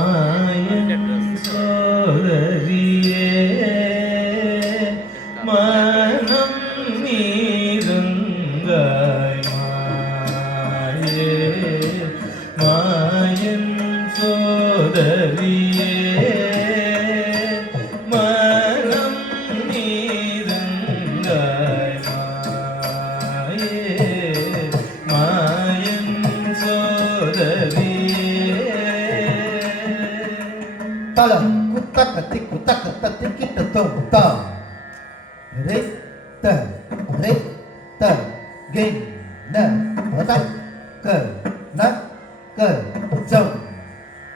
மாயன் சோதரியே மனம் நீருங்காய் மாயே மாயன் சோதரியே மனம் நீருங்காய் மாயே மாயன் சோதரியே Talam kutak ketik kita tong rit ter gin na otak ke nak ke jom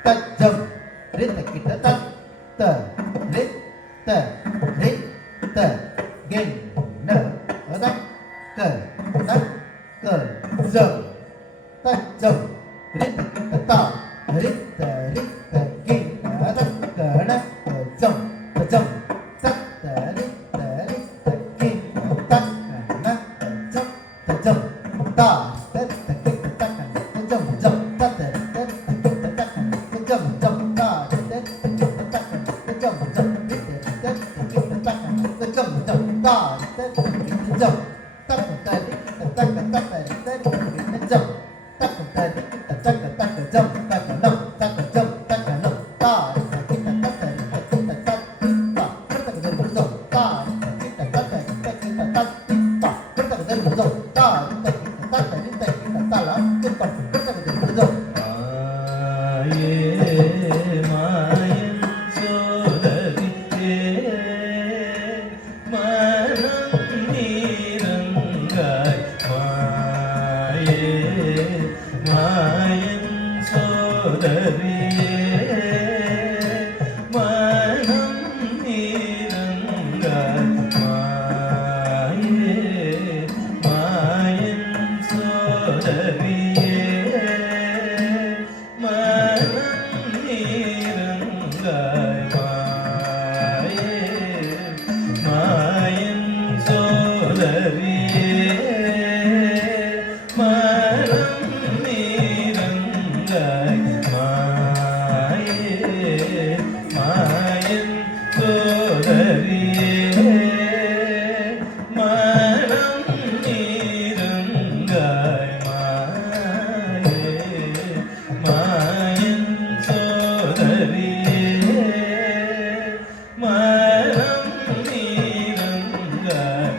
tak jom rit kita tak ter rit ter gin na otak ke nak ke jom tak jom rit kita tak rit gin tak kerana jom jom tak dari gin tak kerana jom jom tak jom jom tak dari jom jom tak jom jom jom tak jom tak dari jom tak dari jom tak enam tak jom tak enam tak மாயன் சோதரியே மனம் நீரங்காய் மாயே மாயன் சோதரியே மனம் நீரங்காய் மாயே மாயன் சோதரியே மாயன் சோதரியே மனம் நீரங்காய் மாயே மாயன் சோதரியே மனம் நீரங்காய் மாயே மாயன் சோதரியே மனம் நீரங்காய்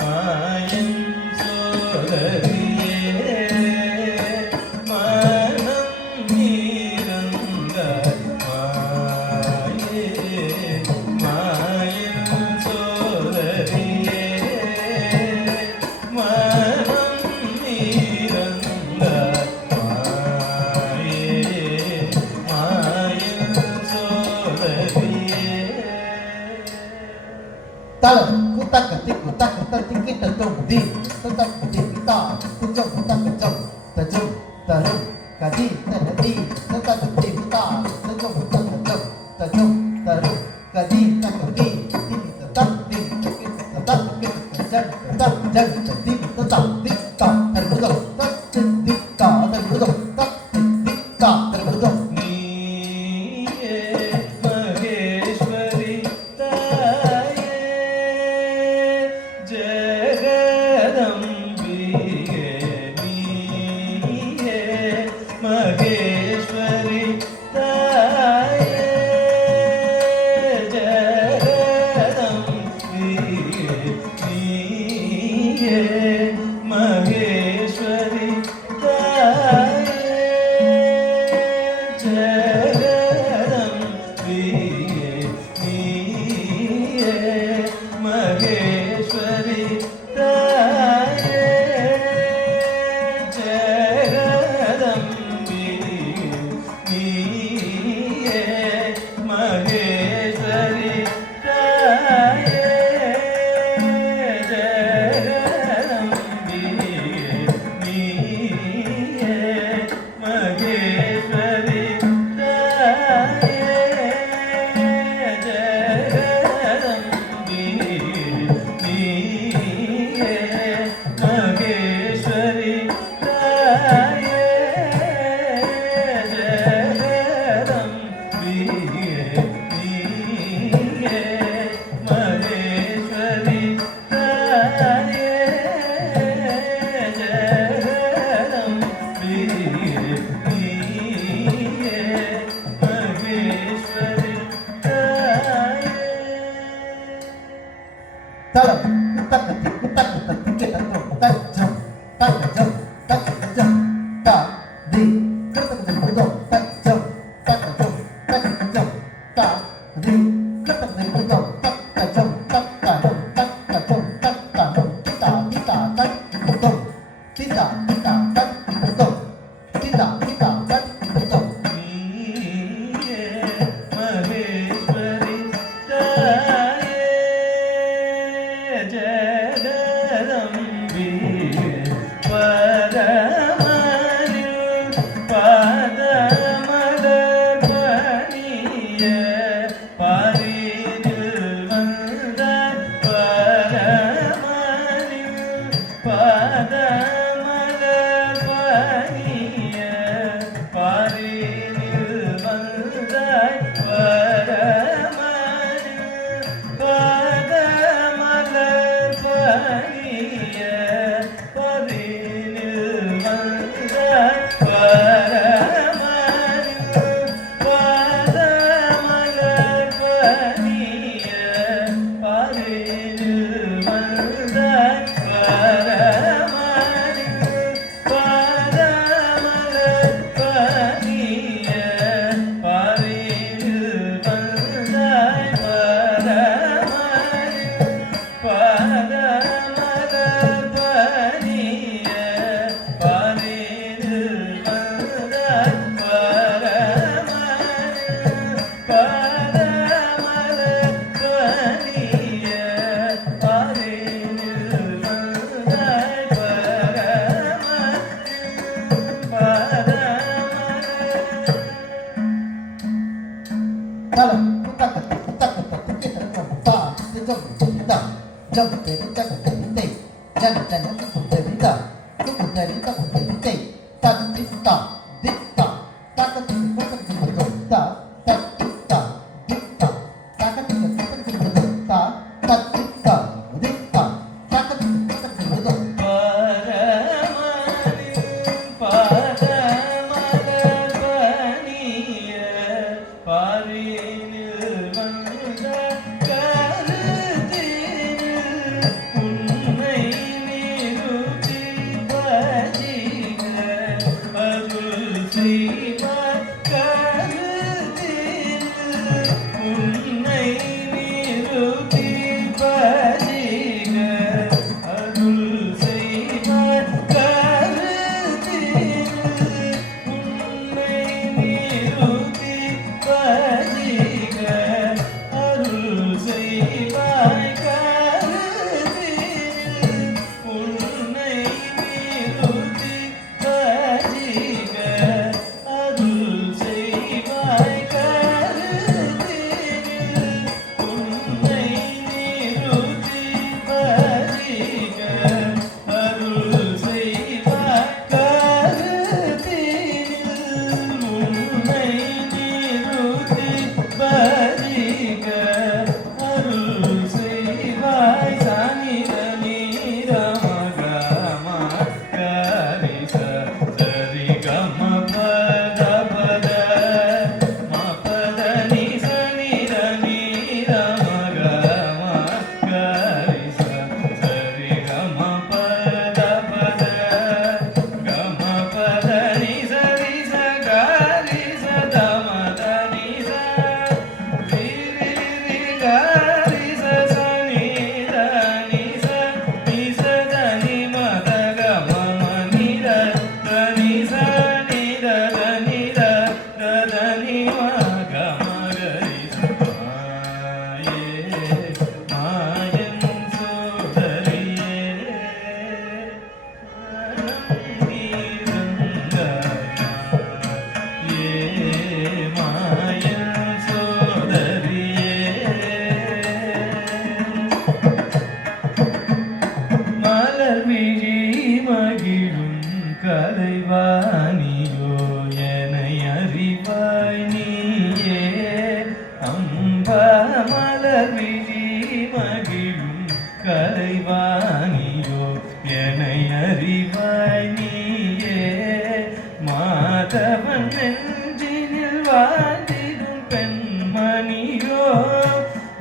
மாயன் சோதரியே மனம் நீரங்காய் மாயன் சோதரியே மனம் நீரங்காய் மாயன் சோதரியே Talam kutak ketik kita tong tetap kita jom tak jom tajum tarum kadi tadi tetap kita jom tak jom tajum tarum kadi takdi tetap kita tetap jadi tetap kita terbuka tak kita terbuka tak kita terbuka Maheswari தாயே ஜெகதம்பிகே நீயே மகேஸ்வரி தாயே கலைவாணியோ என்னை அறிவாய் நீயே அம்பா மலர் விழி மகிழும் கலைவாணியோ என்னை அறிவாய் நீயே மாதவன் நெஞ்சினில் வாழ்ந்திடும் பெண்மணியோ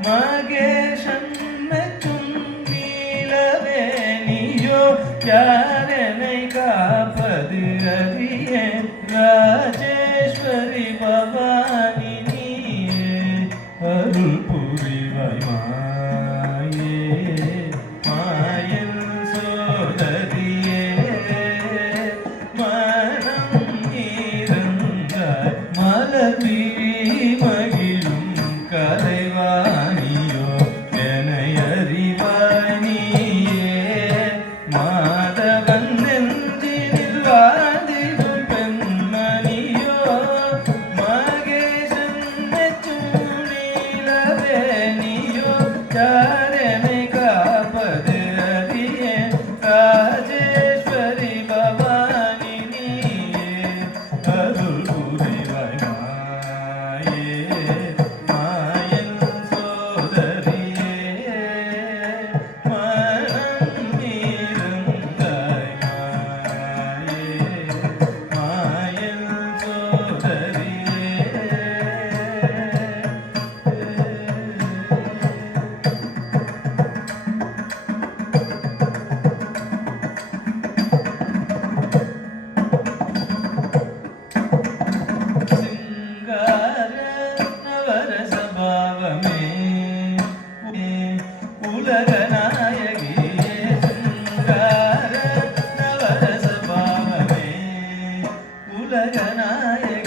மகேஷன் மெச்சும் நீலவேணியோ யாரெனை காப்பது அறியேன் ராஜ உலகநாயகனே